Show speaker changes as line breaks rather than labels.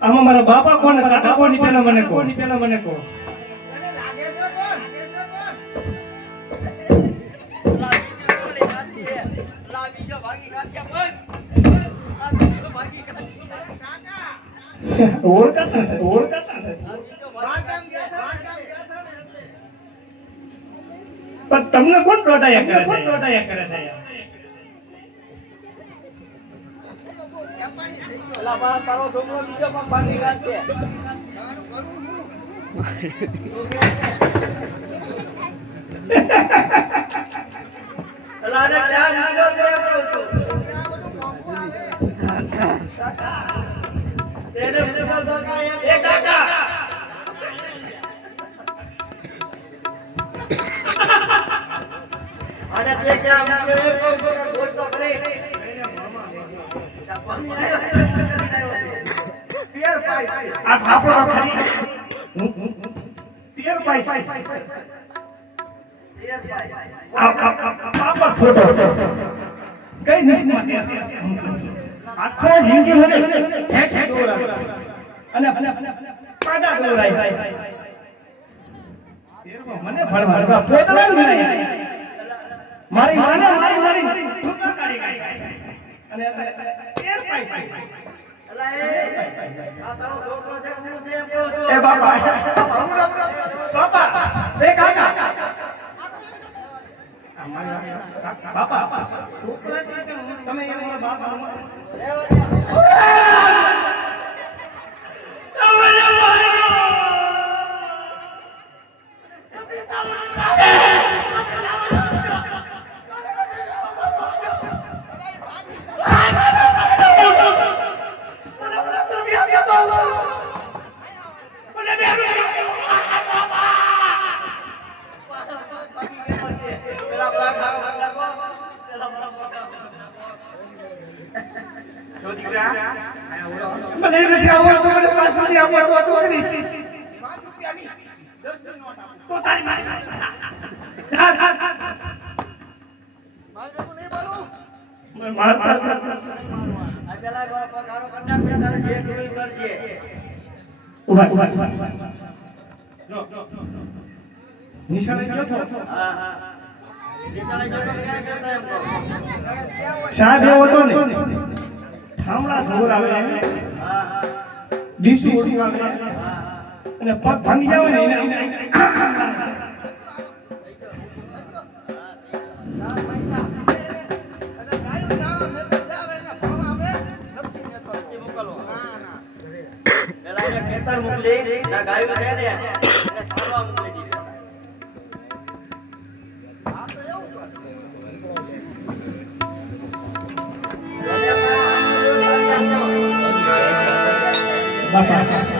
આમાં મારા બાપા કોણ કાકા કોણ પેલા મને ઈ પેલા મને
છે
ઓળખાતા ઓળખાતા નથી.
બાર ગામ ગયા હતા બાર ગામ ગયા હતા ને એટલે.
પણ તમને કોણ દોડાયા કરે છે? કોણ દોડાયા કરે છે? કાકા!
અને તે ક્યાં મૂક્યો એ કહું છું કે બોલ તો ખરી. પિયર પાઈસ.
આ થાપો તો ખરી.
પિયર પાઈસ
આ ખોટો. કઈ નિસ્મત આખો જિંદગી મને ઠેક ઠેક દોરાય. અને પાડા દોરાય. મને ભણવા પોતરા જ નહીં મારી માને મારી મારી ઠુકર કાઢી ગઈ અને એર પૈસા.
એ
બાપા. બાપા એ કાકા. બાપા તમે બાપા મને નથી આવડતું મને પાછળથી આવડતું હતું કરીશ.
પાંચ રૂપિયાની દસ નોટ
તો તારી મારી
મારે એવું નહીં બોલું
મારા
આ પેલા બાપા કારો કરી નાખ, તારે જે કરવું એ કરજે.
ઊભા ઊભા ઊભા નો નિશાળે ગયો તો?
હા, હા. નિશાળે જતો તો ક્યાં કરતો એમ
સાહેબ એવો હતો ને ઠામડા ધોર આવે. અને પગ ભાંગી
જાવે ને
ખેતર મોકલી, ગાયું છે
બાપા